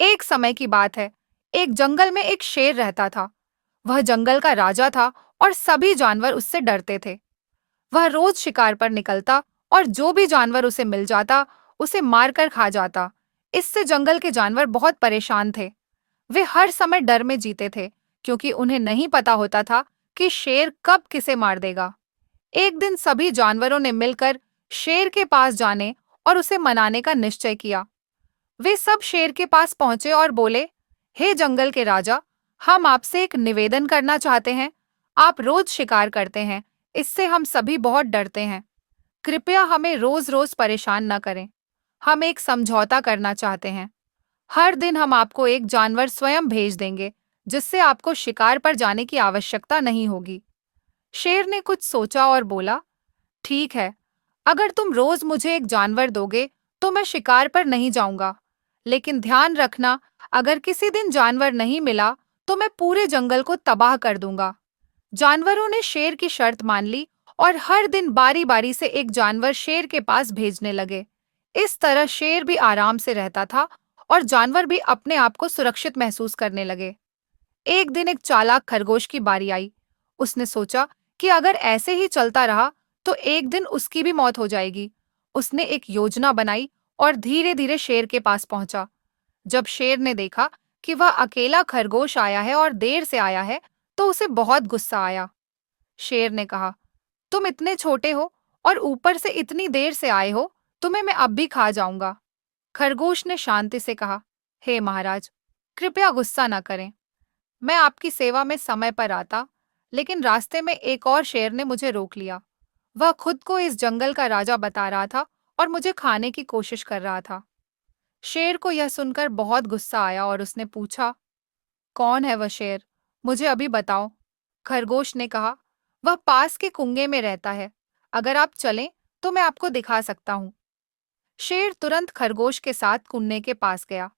एक समय की बात है। एक जंगल में एक शेर रहता था। वह जंगल का राजा था और सभी जानवर उससे डरते थे। वह रोज शिकार पर निकलता और जो भी जानवर उसे मिल जाता, उसे मारकर खा जाता। इससे जंगल के जानवर बहुत परेशान थे। वे हर समय डर में जीते थे, क्योंकि उन्हें नहीं पता होता था कि शेर कब किसे मार देगा। एक दिन सभी जानवरों ने मिलकर शेर के पास जाने और उसे मनाने का निश्चय किया। वे सब शेर के पास पहुंचे और बोले, हे जंगल के राजा, हम आपसे एक निवेदन करना चाहते हैं। आप रोज शिकार करते हैं, इससे हम सभी बहुत डरते हैं। कृपया हमें रोज रोज परेशान न करें। हम एक समझौता करना चाहते हैं। हर दिन हम आपको एक जानवर स्वयं भेज देंगे, जिससे आपको शिकार पर जाने की आवश्यकता नहीं होगी। शेर ने कुछ सोचा और बोला, ठीक है, अगर तुम रोज मुझे एक जानवर दोगे, तो मैं शिकार पर नहीं जाऊंगा। लेकिन ध्यान रखना, अगर किसी दिन जानवर नहीं मिला, तो मैं पूरे जंगल को तबाह कर दूंगा। जानवरों ने शेर की शर्त मान ली और हर दिन बारी बारी से एक जानवर शेर के पास भेजने लगे। इस तरह शेर भी आराम से रहता था और जानवर भी अपने आप को सुरक्षित महसूस करने लगे। एक दिन एक चालाक खरगोश की बारी आई। उसने सोचा कि अगर ऐसे ही चलता रहा, तो एक दिन उसकी भी मौत हो जाएगी। उसने एक योजना बनाई और धीरे धीरे शेर के पास पहुंचा। जब शेर ने देखा कि वह अकेला खरगोश आया है और देर से आया है, तो उसे बहुत गुस्सा आया। शेर ने कहा, तुम इतने छोटे हो और ऊपर से इतनी देर से आए हो, तुम्हें मैं अब भी खा जाऊंगा। खरगोश ने शांति से कहा, हे महाराज, कृपया गुस्सा न करें। मैं आपकी सेवा में समय पर आता, लेकिन रास्ते में एक और शेर ने मुझे रोक लिया। वह खुद को इस जंगल का राजा बता रहा था और मुझे खाने की कोशिश कर रहा था। शेर को यह सुनकर बहुत गुस्सा आया और उसने पूछा, कौन है वह शेर? मुझे अभी बताओ। खरगोश ने कहा, वह पास के कुंगे में रहता है। अगर आप चलें, तो मैं आपको दिखा सकता हूँ। शेर तुरंत खरगोश के साथ कुन्ने के पास गया।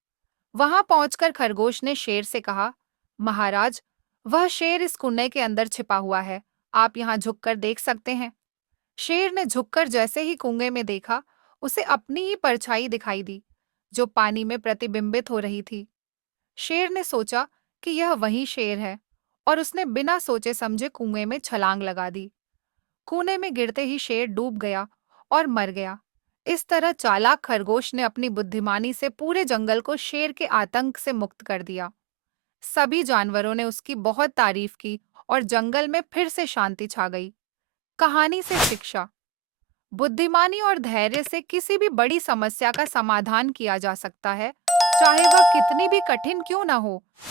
वहां पहुंचकर खरगोश ने शेर से कहा, महाराज, वह शेर इस कुन्ने के अंदर छिपा हुआ है। आप यहाँ झुककर देख सकते हैं। शेर ने झुककर जैसे ही कुएं में देखा, उसे अपनी ही परछाई दिखाई दी, जो पानी में प्रतिबिंबित हो रही थी। शेर ने सोचा कि यह वही शेर है, और उसने बिना सोचे समझे कुएं में छलांग लगा दी। कुएं में गिरते ही शेर डूब गया और मर गया। इस तरह चालाक खरगोश ने अपनी बुद्धिमानी से पूरे जंगल को शेर के आतंक से मुक्त कर दिया। सभी जानवरों ने उसकी बहुत तारीफ की और जंगल में फिर से शांति छा गई। कहानी से शिक्षा। बुद्धिमानी और धैर्य से किसी भी बड़ी समस्या का समाधान किया जा सकता है, चाहे वह कितनी भी कठिन क्यों न हो।